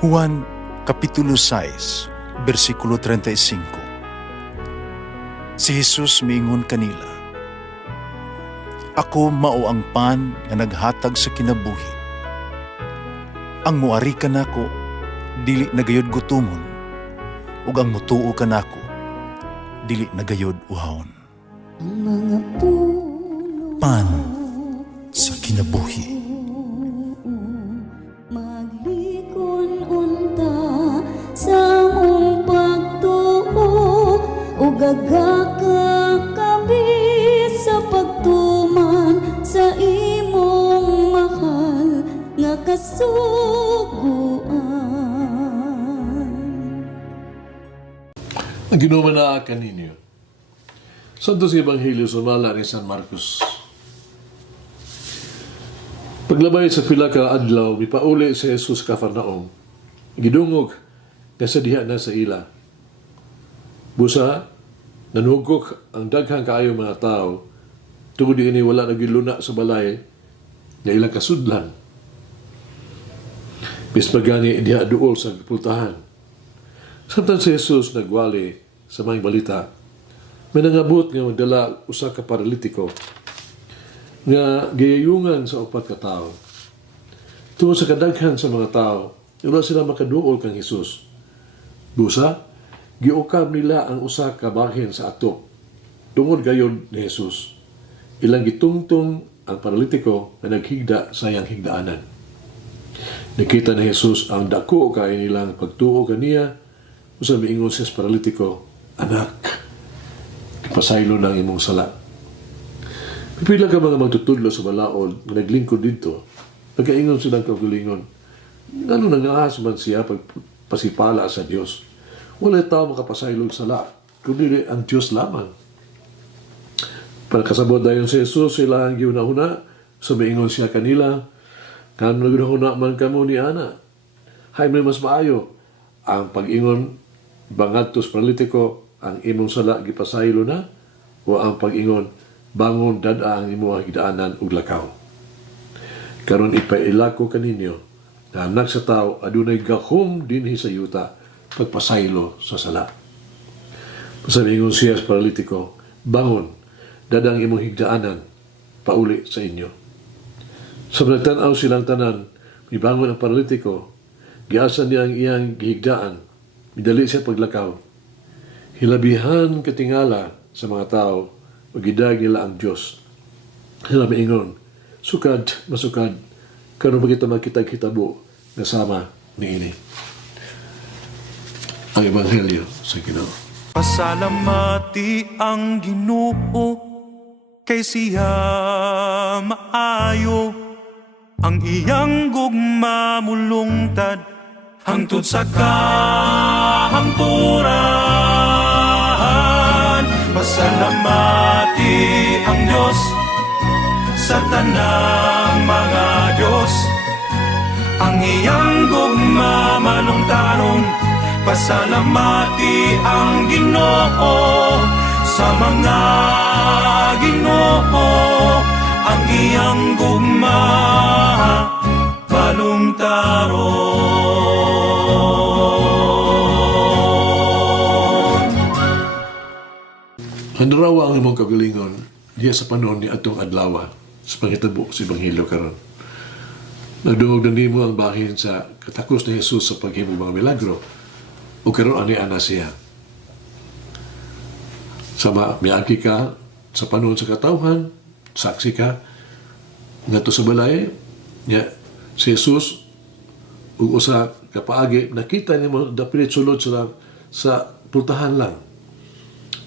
Juan Kapitulo 6, versikulo 35. Si Jesus miingon kanila, "Ako mao ang pan nga naghatag sa kinabuhi. Ang muari kanako dili nagayod gutomon, ug ang mutuo kanako dili nagayod uhawon." Ang mga puno Pan sa kinabuhi. maglikon unta sa mong pagtuo ug gagaka kami sa pagtuman sa imong mahal nga kasuguan. Ang ginumanaakan ninyo. Santo sa Ebanghelyo sumala ni San Marcos. Paglabay sa pila ka adlaw, mipauli si Jesus sa Capernaum. Gidungog nga sa diha na sa ila. Busa, nanugkok ang daghang kaayo mga tao tungod diini wala nagiluna sa balay nga ilang kasudlan. Bispagani diha duol sa pultahan. Samtang si Jesus nagwali sa mga balita, may nangabot nga magdala usa ka paralitiko nga gayayungan sa upat ka tao. Tungod sa kadaghan sa mga tao, wala sila makaduol kang Jesus. Busa, giukab nila ang usa ka bahin sa atok tungod gayod ni Jesus. Ilang gitungtong ang paralitiko nga naghigda sa iyang higdaanan. Nakita ni Jesus ang dako kay nilang pagtuo kaniya, usa miingon siya sa paralitiko, "Anak, ipasaylo ng imong sala." Pipila ka mga magtutudlo sa balaod na naglingkod dito, nagkaingon silang kagulingon, "Ano nangahas man siya pagpasipala sa Diyos? Wala tao makapasaylog sala, kundi ang Diyos lamang." Pagkasabot dayon si Jesus, sila ang giunahuna, sumiingon siya kanila, "Kano nagunahuna man kamo ni Ana? Hay may mas maayo, ang pag-ingon bangadtos paralitiko, ang imong sala gipasaylo na, o ang pag-ingon bangon dada ang imong higdaanan ug lakaw. Karon ipailako kaninyo na anak sa tao adunay gahom dinhi sa yuta pagpasaylo sa sala." Pasalingon siya sa paralitiko, "Bangon, dada ang imong higdaanan, pauli sa inyo." Sa nagtanaw silang tanan, mibangon ang paralitiko, giasan niya ang iyang gihigdaan, midali siya paglakaw. Hilabihan katingala sa mga tao, magidag nila ang Diyos. Sila maingon, "Sukad, masukad, karon ba kita makitag-hitabo na sama niini." Ang Ebanghelyo sa Ginoo. Pasalamati ang Ginoo kay siya maayo, ang iyang gugma mulungtad hangtod sa kahangturan. Pasalamati ang Diyos sa tanang mga Diyos, ang iyang gugma malungtaron. Pasalamati ang Ginoo sa mga Ginoo, ang iyang gugma malungtaron. Handarawa ang imong kagalingon diya sa panahon ni atong adlaw sa panghitabo sa Ebanghelyo karon. Nagdungog na nimo ang bahin sa katakos ni Jesus sa paghimo mga milagro o karon ani ana siya. Sama miagi ka sa panahon sa katawhan, saksi ka ngadto sa balay niya si Jesus ug usa ka paagi nakita nimo dapilit sulod sa pultahan lang.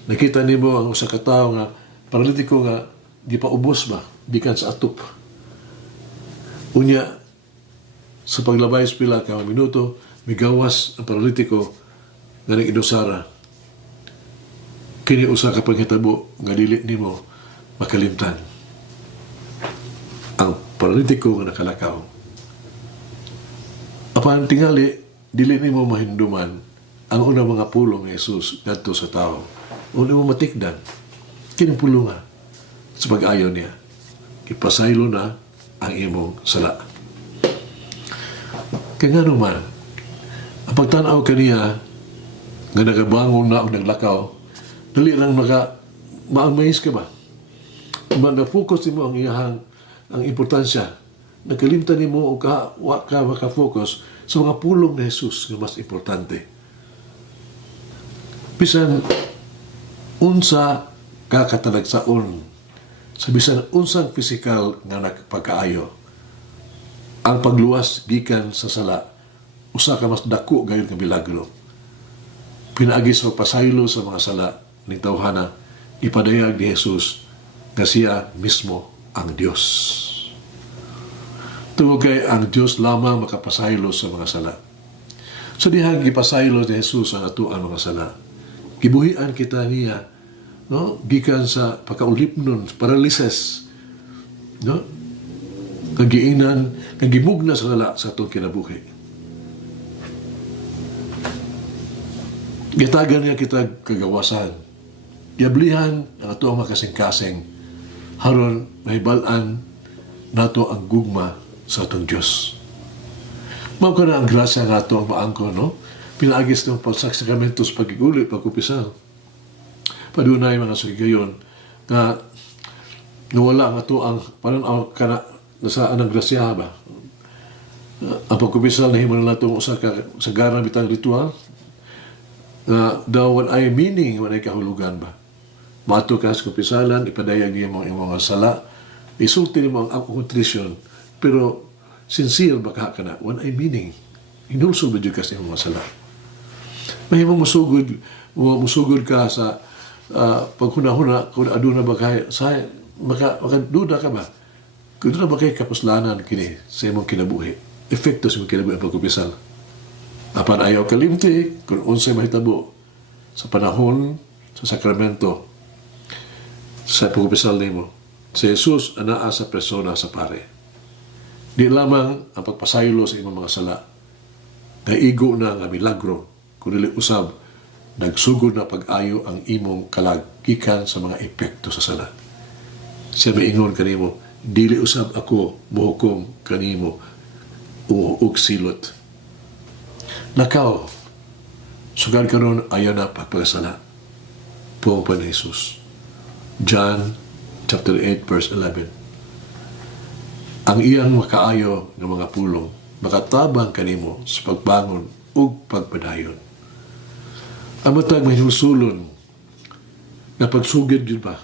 Nakita nimo ang usa ka tawo nga paralitiko nga di pa ubos ba gikan sa atop. Unya sa paglabay sa pila ka minuto migawas ang paralitiko nga nag-idosara. Kini usa ka panghitabo nga dili nimo makalimtan. Ang paralitiko nga nakalakaw. Apan tingali dili nimo mahinduman ang unang mga pulong ni Jesus ngadto sa tao. Uli mo matikdan, kinipulungan sa pag-ayaw niya. Kipasaylo na ang imong sala. Kaya nga naman, Ang pagtanaw kaniya, nga nagabangon na o naglakaw, dali lang maamazed ka ba? Na-focus mo ang iyahang ang importansya. Nakalimtan mo o wa ka makafocus sa mga pulong ni Jesus nga mas importante. Bisan unsa kakatalagsaon sa bisan unsang physical nga nagpagkaayo, ang pagluwas gikan sa sala usa ka mas dako gayon nga milagro. Pinaagi sa pasaylo sa mga sala ning tawhana, ipadayag ni Jesus nga siya mismo ang Dios. Tungod kay ang Dios lamang makapasaylo sa mga sala. So dihang gipasaylo ni Jesus ang atuang mga sala. Gibuhian kita niya, no? Gikan sa pagkaulipnon, paralysis, no? Kagiinan, kagimugna sa sala sa atong kinabuhi. Gitagan niya kita kagawasan. Yablihan ang atuang makasing-kasing haron mahibalan nato ang gugma sa atong Diyos. Mao ka na ang grasya nga ato ang maangko, no? Pinaagis ng pagsaksakamento sa pagigulit, pagkupisal. Padunay mga sugigayon na nawala ang ato ang parang kana nasaan ang grasya ba? Ang pagkupisal na himo na itong usa ka sagaran bitang ritual na daw ay meaning, wala ay kahulugan ba? Mato ka sa kupisalan, ipadayag niya mga sala, isulti niya mga contrition, pero sincere baka ka na, wala ay meaning. Inulsog ba dyan kasi mga sala? May musugod ka sa paghuna-huna, kung aduna ba kaya, makaduda ka ba? Kung doon na ba kayo kapuslanan kini sa imong kinabuhi? Epekto sa imong kinabuhi ang pagkupisal. Apan ayaw kalimti, kung unsay mahitabo sa panahon, sa sakramento, sa pagkupisal nimo. Si Jesus anaa sa persona sa pare. Di lamang ang pagpasaylo sa imong mga sala, naigo na nga milagro, kundi usab, nagsugod na pag-ayo ang imong kalag, gikan sa mga epekto sa sala. Siya maingon kanimo, dili usab ako muhukom kanimo ug silot. Nakaw, sugan karon ayaw na pagpasala. Puong pa ni Jesus. John chapter 8 verse 11. Ang iyang makaayo ng mga pulong makatabang kanimo sa pagbangon ug pagpadayon. Ang matag mahinusulon na pagsugid yun ba?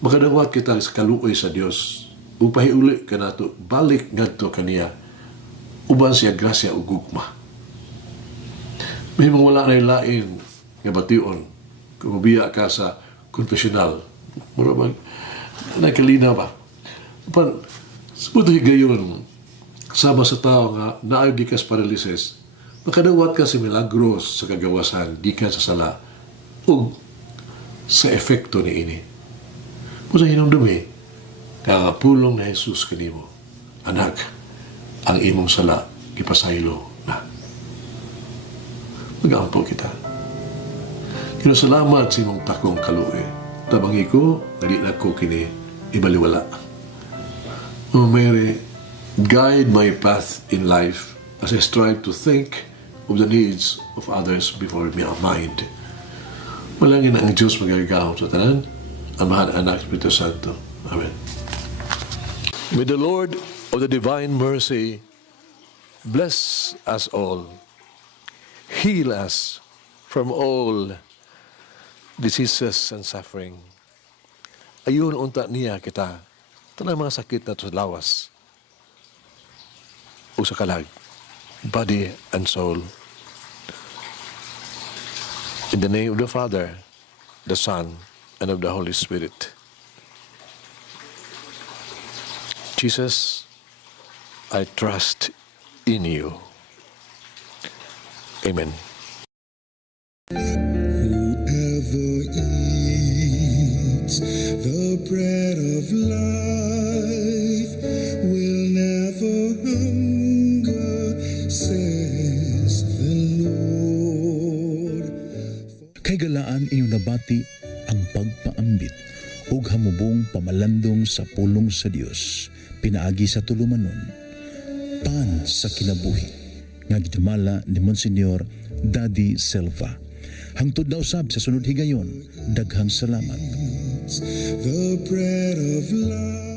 Makadawat kita sa kaluoy sa Dios ug pahiuli ka nato balik ngadto kaniya uban siya grasya ug gugma. May mga wala na lain nga bation kung mabiya ka sa confessional. Mura nakalina ba? Pan, sabuto higayon, sama sa tao nga naayo gikas paralysis, makadawat ka sa milagros sa kagawasan, gikan sa sala, ug sa efekto ni ini. Muna hinumdumi, nga pulong na Jesus kanimo, anak, ang imong sala, ipasaylo na. Mag-aampo kita. Kinasalamat sa imong takong kaluoy. Tabangi ko, nali na ko kini ibaliwala. O Mary, guide my path in life as I strive to think of the needs of others before my mind. Malangin ang Diyos magagahom sa tanan, Amahan, Anak, Espiritu Santo. Amen. May the Lord of the divine mercy bless us all, heal us from all diseases and suffering. Ayun unta niya kita, tanang mga sakit na to sa lawas o sa kalag, body and soul. In the name of the Father, the Son, and of the Holy Spirit. Jesus, I trust in you. Amen. Whoever eats the bread of life will never hunger, says the Lord. Kay galaan inyong nabati ang pagpaambit ug hamubong pamalandong sa pulong sa Dios pinaagi sa tulumanon, pan sa kinabuhi nga gidumala ni Monsignor Daddy Silva. Hangtod na usab sa sunod higayon, daghang salamat. the bread of life.